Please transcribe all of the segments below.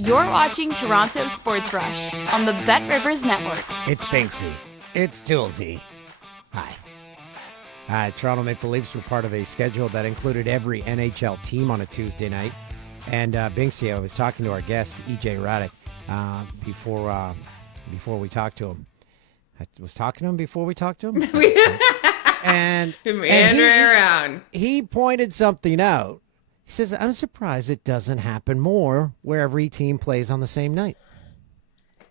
You're watching Toronto Sports Rush on the Bet Rivers Network. It's Binksy. It's Toolsy. Hi. Toronto Maple Leafs were part of a schedule that included every NHL team on a Tuesday night. And Binksy, I was talking to our guest, Hradek, before we talked to him. I was talking to him before we talked to him? and around. He pointed something out. He says, I'm surprised it doesn't happen more where every team plays on the same night.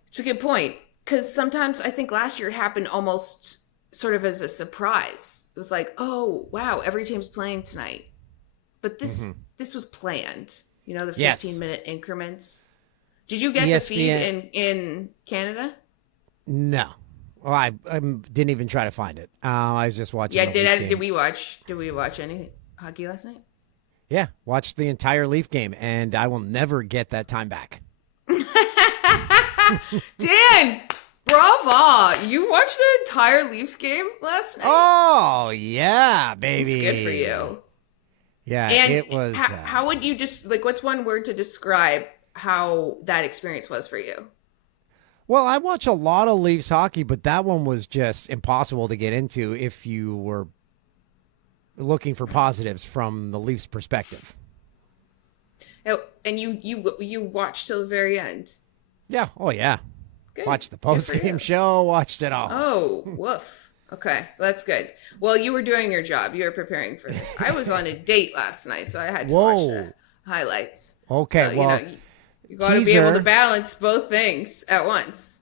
It's a good point. Because sometimes I think last year it happened almost sort of as a surprise. It was like, oh, wow, every team's playing tonight. But this was planned. You know, the 15-minute increments. Did you get the feed in Canada? No. Well, I didn't even try to find it. I was just watching. Yeah, did we watch any hockey last night? Yeah, watched the entire Leaf game, and I will never get that time back. Dan, bravo! You watched the entire Leafs game last night? Oh, yeah, baby. It's good for you. Yeah, and it was. How would you what's one word to describe how that experience was for you? Well, I watch a lot of Leafs hockey, but that one was just impossible to get into if you were looking for positives from the Leafs' perspective. Oh, and you watched till the very end? Yeah. Oh, yeah. Good. Watched the post-game show, watched it all. Oh, woof. Okay, that's good. Well, you were doing your job. You were preparing for this. I was on a date last night, so I had to watch the highlights. Okay, so, well, you got to be able to balance both things at once.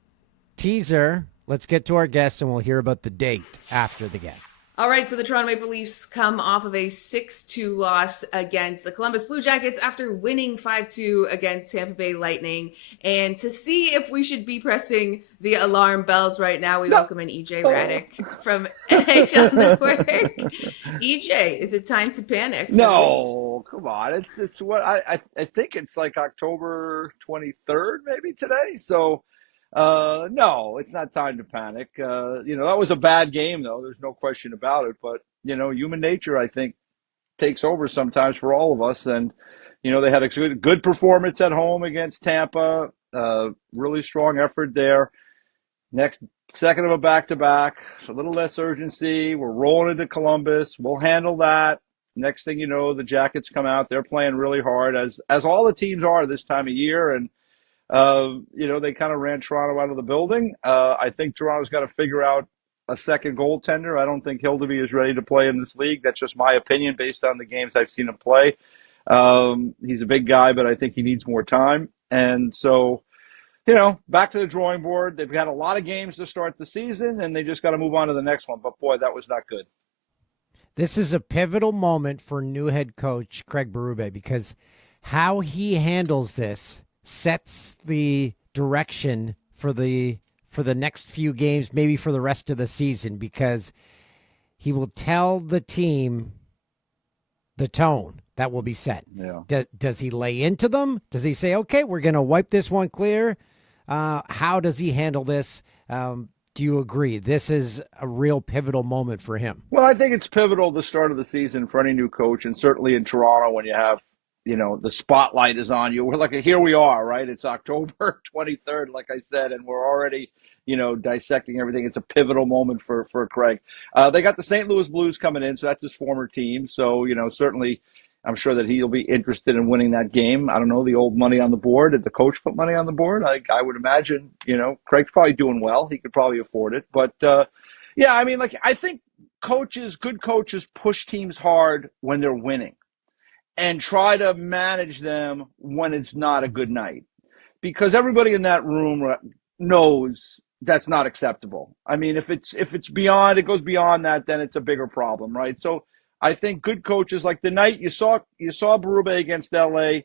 Teaser. Let's get to our guests, and we'll hear about the date after the guest. All right, so the Toronto Maple Leafs come off of a 6-2 loss against the Columbus Blue Jackets after winning 5-2 against Tampa Bay Lightning. And to see if we should be pressing the alarm bells right now, we welcome in Hradek from NHL Network. EJ, is it time to panic? No, come on. It's what I think it's like October 23rd maybe today. So no, it's not time to panic. That was a bad game, though. There's no question about it. But, human nature, I think, takes over sometimes for all of us. And, they had a good performance at home against Tampa. Really strong effort there. Second of a back-to-back, a little less urgency. We're rolling into Columbus. We'll handle that. Next thing you know, the Jackets come out. They're playing really hard, as all the teams are this time of year. And they kind of ran Toronto out of the building. I think Toronto's got to figure out a second goaltender. I don't think Hildeby is ready to play in this league. That's just my opinion based on the games I've seen him play. He's a big guy, but I think he needs more time. And so, back to the drawing board. They've got a lot of games to start the season, and they just got to move on to the next one. But, boy, that was not good. This is a pivotal moment for new head coach Craig Berube, because how he handles this sets the direction for the next few games, maybe for the rest of the season, because he will tell the team the tone that will be set. Yeah. Does he lay into them? Does he say, okay, we're going to wipe this one clear? How does he handle this? Do you agree? This is a real pivotal moment for him. Well, I think it's pivotal the start of the season for any new coach, and certainly in Toronto when you have the spotlight is on you. We're like, here we are, right? It's October 23rd, like I said, and we're already, dissecting everything. It's a pivotal moment for Craig. They got the St. Louis Blues coming in, so that's his former team. So, certainly I'm sure that he'll be interested in winning that game. I don't know, the old money on the board. Did the coach put money on the board? I would imagine, Craig's probably doing well. He could probably afford it. But, I think good coaches push teams hard when they're winning, and try to manage them when it's not a good night, because everybody in that room knows that's not acceptable. I mean, if it goes beyond that, then it's a bigger problem, right? So I think good coaches, like the night you saw Berube against LA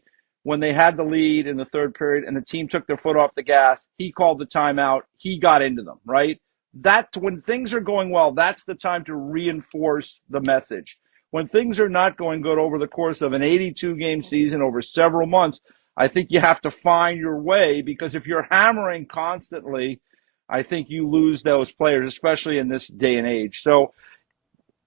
when they had the lead in the third period and the team took their foot off the gas, he called the timeout. He got into them, right? That's when things are going well. That's the time to reinforce the message. When things are not going good over the course of an 82-game season over several months, I think you have to find your way, because if you're hammering constantly, I think you lose those players, especially in this day and age. So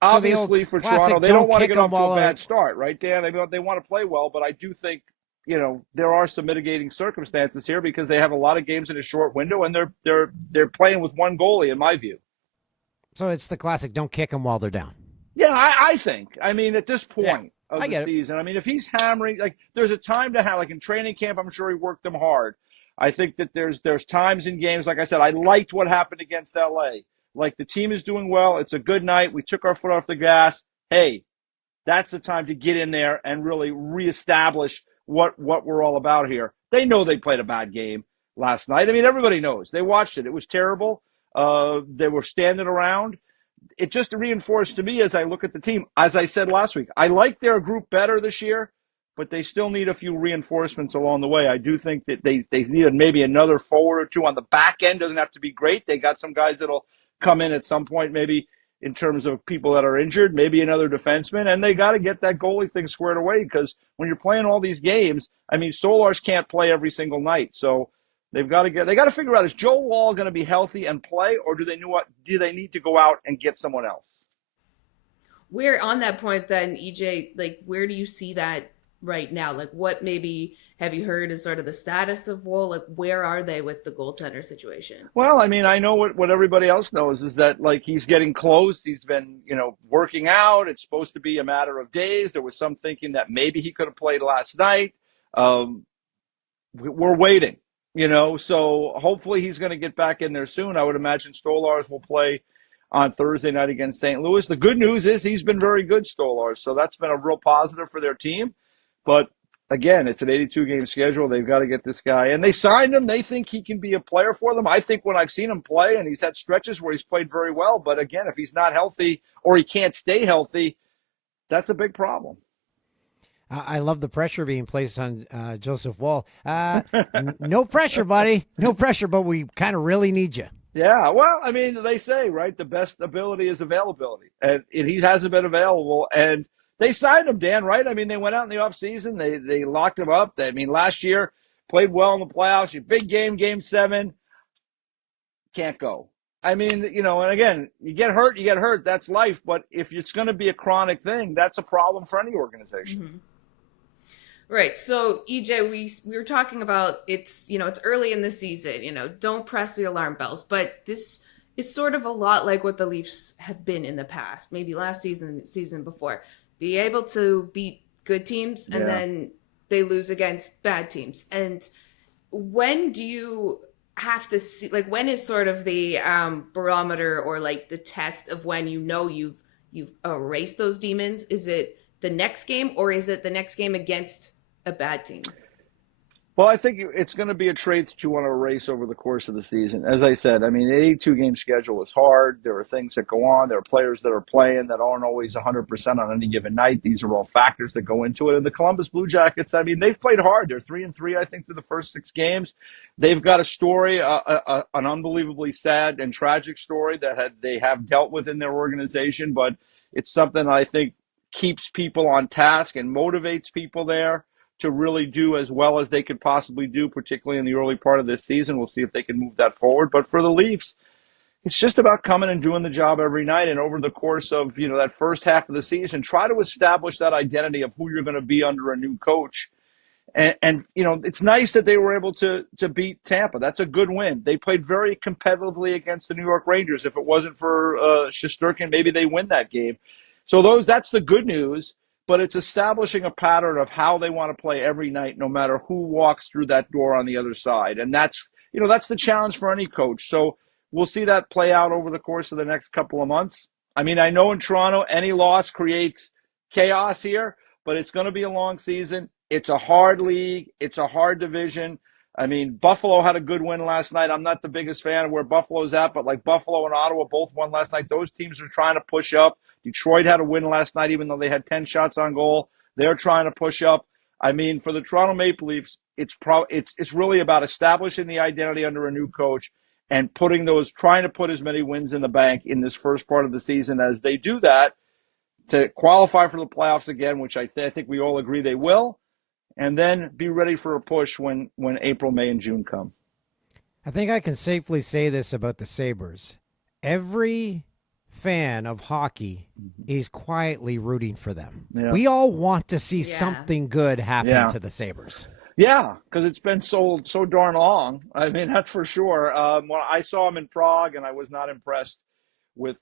obviously for Toronto, they don't want to get off to a bad start, right, Dan? They want to play well, but I do think there are some mitigating circumstances here because they have a lot of games in a short window, and they're playing with one goalie, in my view. So it's the classic, don't kick them while they're down. Yeah, I think. I mean, at this point of the season, I mean, if he's hammering, like, there's a time to have, like in training camp, I'm sure he worked them hard. I think that there's times in games, like I said, I liked what happened against LA. Like, the team is doing well. It's a good night. We took our foot off the gas. Hey, that's the time to get in there and really reestablish what we're all about here. They know they played a bad game last night. I mean, everybody knows. They watched it. It was terrible. They were standing around. It just reinforced to me as I look at the team, as I said last week, I like their group better this year, but they still need a few reinforcements along the way. I do think that they needed maybe another forward or two on the back end. Doesn't have to be great. They got some guys that'll come in at some point, maybe in terms of people that are injured, maybe another defenseman, and they got to get that goalie thing squared away because when you're playing all these games, I mean, Stolarz can't play every single night, so they got to figure out, is Joe Woll going to be healthy and play, or do they need to go out and get someone else? Where on that point then, EJ, like, where do you see that right now? Like, what maybe have you heard is sort of the status of Woll? Like, where are they with the goaltender situation? Well, I mean, I know what everybody else knows is that, like, he's getting close. He's been, working out. It's supposed to be a matter of days. There was some thinking that maybe he could have played last night. We're waiting. So hopefully he's going to get back in there soon. I would imagine Stolarz will play on Thursday night against St. Louis. The good news is he's been very good, Stolarz, so that's been a real positive for their team. But, again, it's an 82-game schedule. They've got to get this guy. And they signed him. They think he can be a player for them. I think when I've seen him play, and he's had stretches where he's played very well, but, again, if he's not healthy or he can't stay healthy, that's a big problem. I love the pressure being placed on Joseph Woll. No pressure, buddy. No pressure, but we kind of really need you. Yeah, well, I mean, they say, right, the best ability is availability. And he hasn't been available. And they signed him, Dan, right? I mean, they went out in the offseason. They locked him up. Last year, played well in the playoffs. Your big game, Game 7, can't go. I mean, and again, you get hurt. That's life. But if it's going to be a chronic thing, that's a problem for any organization. Mm-hmm. Right. So, EJ, we were talking about it's early in the season, don't press the alarm bells. But this is sort of a lot like what the Leafs have been in the past, maybe last season, the season before. Be able to beat good teams and then they lose against bad teams. And when do you have to see, like, when is sort of the barometer or like the test of when you've erased those demons? Is it the next game or is it the next game against a bad team? Well, I think it's going to be a trait that you want to erase over the course of the season. As I said, I mean, the 82-game schedule is hard. There are things that go on. There are players that are playing that aren't always 100% on any given night. These are all factors that go into it. And the Columbus Blue Jackets, I mean, they've played hard. They're 3-3, I think, through the first 6 games. They've got a story, an unbelievably sad and tragic story that they have dealt with in their organization. But it's something I think keeps people on task and motivates people there to really do as well as they could possibly do, particularly in the early part of this season. We'll see if they can move that forward. But for the Leafs, it's just about coming and doing the job every night. And over the course of, that first half of the season, try to establish that identity of who you're going to be under a new coach. And it's nice that they were able to beat Tampa. That's a good win. They played very competitively against the New York Rangers. If it wasn't for Shesterkin, maybe they win that game. So that's the good news. But it's establishing a pattern of how they want to play every night, no matter who walks through that door on the other side. And that's the challenge for any coach. So we'll see that play out over the course of the next couple of months. I mean, I know in Toronto, any loss creates chaos here, but it's going to be a long season. It's a hard league. It's a hard division. I mean, Buffalo had a good win last night. I'm not the biggest fan of where Buffalo's at, but like Buffalo and Ottawa both won last night. Those teams are trying to push up. Detroit had a win last night, even though they had 10 shots on goal. They're trying to push up. I mean, for the Toronto Maple Leafs, it's really about establishing the identity under a new coach and trying to put as many wins in the bank in this first part of the season as they do that to qualify for the playoffs again, which I think we all agree they will, and then be ready for a push when April, May, and June come. I think I can safely say this about the Sabres. Every fan of hockey is quietly rooting for them. Yeah. We all want to see something good happen to the Sabres. Yeah, because it's been so darn long. I mean, that's for sure. When I saw him in Prague, and I was not impressed with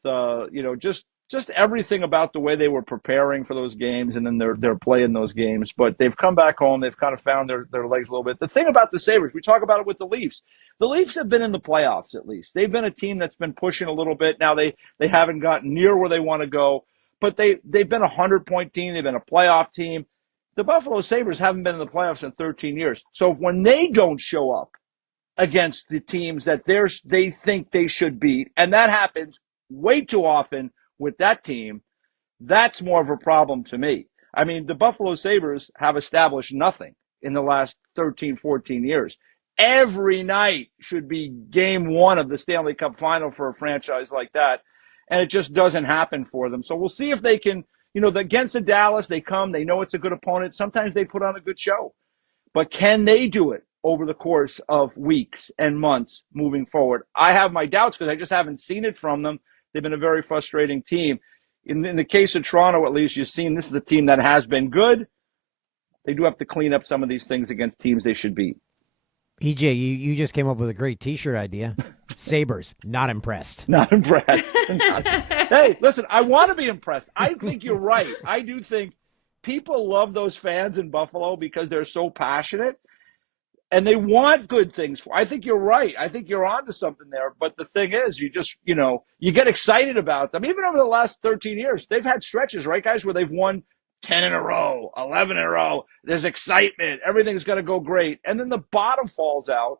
just everything about the way they were preparing for those games, and then they're playing those games. But they've come back home. They've kind of found their legs a little bit. The thing about the Sabres, we talk about it with the Leafs. The Leafs have been in the playoffs at least. They've been a team that's been pushing a little bit. Now they haven't gotten near where they want to go, but they've been a 100-point team. They've been a playoff team. The Buffalo Sabres haven't been in the playoffs in 13 years. So when they don't show up against the teams that they think they should beat, and that happens way too often with that team, that's more of a problem to me. I mean, the Buffalo Sabres have established nothing in the last 13, 14 years. Every night should be game one of the Stanley Cup final for a franchise like that, and it just doesn't happen for them. So we'll see if they can, against the Dallas, they come, they know it's a good opponent. Sometimes they put on a good show. But can they do it over the course of weeks and months moving forward? I have my doubts because I just haven't seen it from them. They've been a very frustrating team. In the case of Toronto, at least, you've seen this is a team that has been good. They do have to clean up some of these things against teams they should beat. EJ, you just came up with a great T-shirt idea. Sabres, not impressed. Not impressed. Hey, listen, I want to be impressed. I think you're right. I do think people love those fans in Buffalo because they're so passionate and they want good things. I think you're right. I think you're onto something there. But the thing is, you just, you get excited about them. Even over the last 13 years, they've had stretches, right, guys, where they've won 10 in a row, 11 in a row. There's excitement. Everything's going to go great. And then the bottom falls out.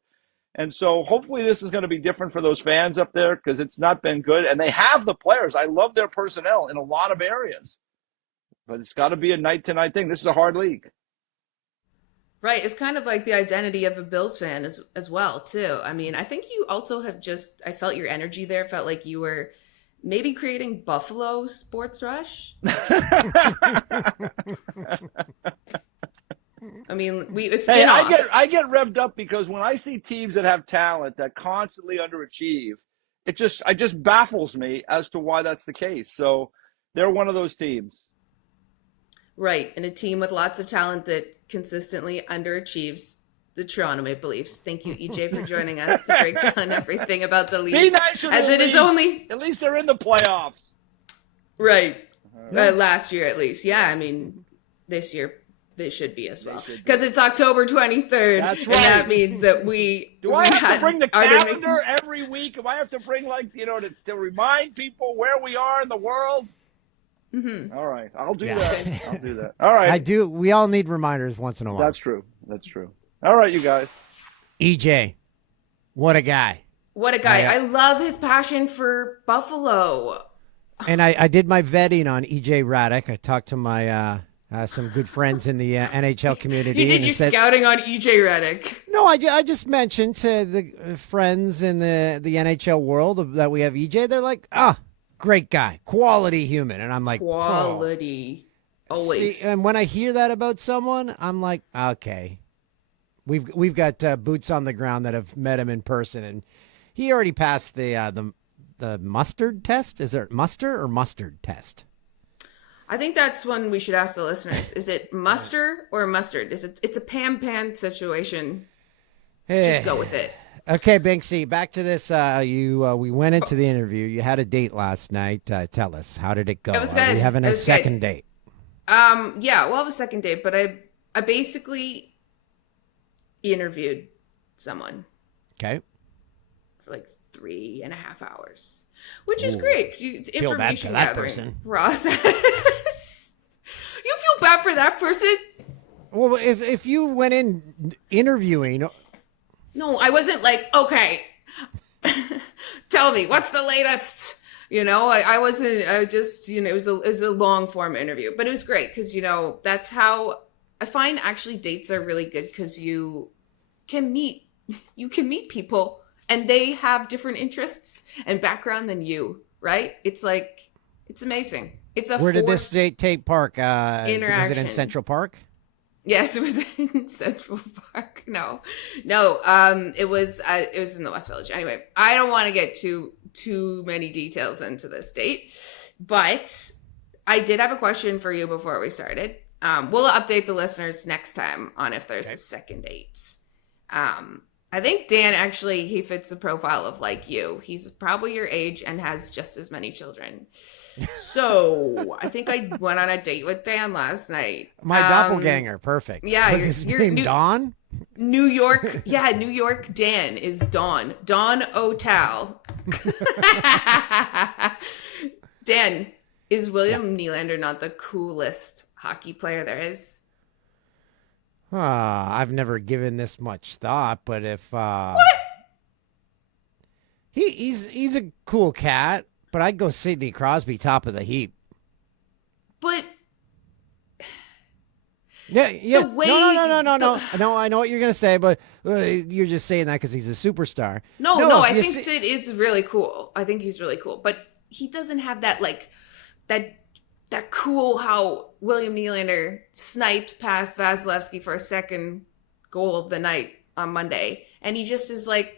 And so hopefully this is going to be different for those fans up there because it's not been good. And they have the players. I love their personnel in a lot of areas. But it's got to be a night-to-night thing. This is a hard league. Right. It's kind of like the identity of a Bills fan as well, too. I mean, I think you also have I felt your energy there. Felt like you were maybe creating Buffalo Sports Rush. I mean, Hey, I get revved up because when I see teams that have talent that constantly underachieve, it just baffles me as to why that's the case. So they're one of those teams. Right. And a team with lots of talent that consistently underachieves the Toronto Maple Leafs. Thank you, EJ, for joining us to break down everything about the Leafs. Be nice as it is only. At least they're in the playoffs. Right. Last year, at least. Yeah. I mean, this year they should be as well. Because it's October 23rd. That's right. And that means that we. Do I have to bring the calendar every week? Do I have to bring, to remind people where we are in the world? Mm-hmm. All right. I'll do that. I'll do that. All right. I do. We all need reminders once in a while. That's true. All right, you guys. EJ, what a guy. What a guy. I love his passion for Buffalo. And I did my vetting on EJ Hradek. I talked to my some good friends in the NHL community. You did your scouting on EJ Hradek. No, I just mentioned to the friends in the NHL world that we have EJ. They're like, great guy, quality human. And I'm like, quality. Always. See, and when I hear that about someone, I'm like, okay. We've got boots on the ground that have met him in person, and he already passed the mustard test. Is there muster or mustard test? I think that's one we should ask the listeners. Is it muster or mustard? It's a pan situation. Just go with it. Okay, Binksy, back to this. We went into the interview. You had a date last night. Tell us, how did it go? It was good. Are we having a second date? Yeah, we'll have a second date, but I basically interviewed someone. Okay. For like 3.5 hours, which is great because it's information gathering process. You feel bad for that person? Well, if you went in interviewing. No, I wasn't like, okay, tell me, what's the latest? I wasn't, I just, it was a long form interview, but it was great because, that's how I find actually dates are really good because you can meet people and they have different interests and background than you, right? It's like, it's amazing. It's a Where did this date take part? Interaction. Was it in Central Park? Yes, it was in Central Park. No, it was in the West Village. Anyway, I don't want to get too many details into this date, but I did have a question for you before we started. We'll update the listeners next time on if there's a second date. I think Dan actually, he fits the profile of like you. He's probably your age and has just as many children. So I think I went on a date with Dan last night. My doppelganger, perfect. Yeah, was his name Don? New York, New York Dan is Don O'Tal. Dan, is William Nylander not the coolest hockey player there is? I've never given this much thought, but if What? he's a cool cat, but I'd go Sidney Crosby top of the heap. But Yeah. the way No, I know what you're gonna say, but you're just saying that because he's a superstar. No, I think Sid is really cool. I think he's really cool, but he doesn't have that that cool how William Nylander snipes past Vasilevsky for a second goal of the night on Monday, and he just is like,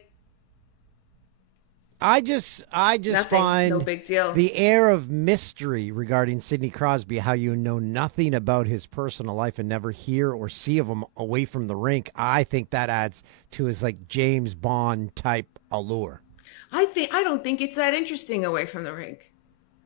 I just nothing, find no big deal. the air of mystery regarding Sidney Crosby, how you know nothing about his personal life and never hear or see of him away from the rink. I think that adds to his like James Bond type allure. I don't think it's that interesting away from the rink.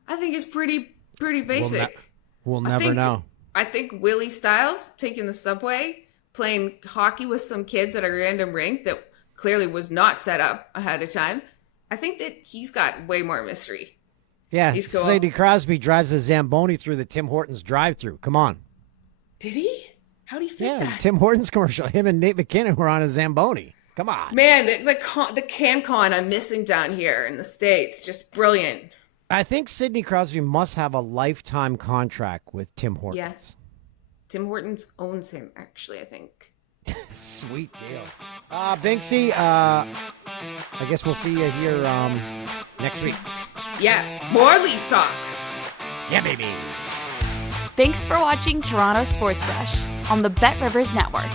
I think it's pretty basic. We'll never know. I think Willie Styles taking the subway, playing hockey with some kids at a random rink that clearly was not set up ahead of time. I think that he's got way more mystery. Yeah, He's cool. Sidney Crosby drives a Zamboni through the Tim Hortons drive-thru. Come on. Did he? How'd he fit Yeah, that? Tim Hortons commercial. Him and Nate McKinnon were on a Zamboni. Come on. Man, the CanCon I'm missing down here in the States, just brilliant. I think Sidney Crosby must have a lifetime contract with Tim Hortons. Yeah. Tim Hortons owns him, actually, I think. Sweet deal. Binksy, I guess we'll see you here next week. Yeah, more Leafs talk. Yeah, baby. Thanks for watching Toronto Sports Rush on the Bet Rivers Network.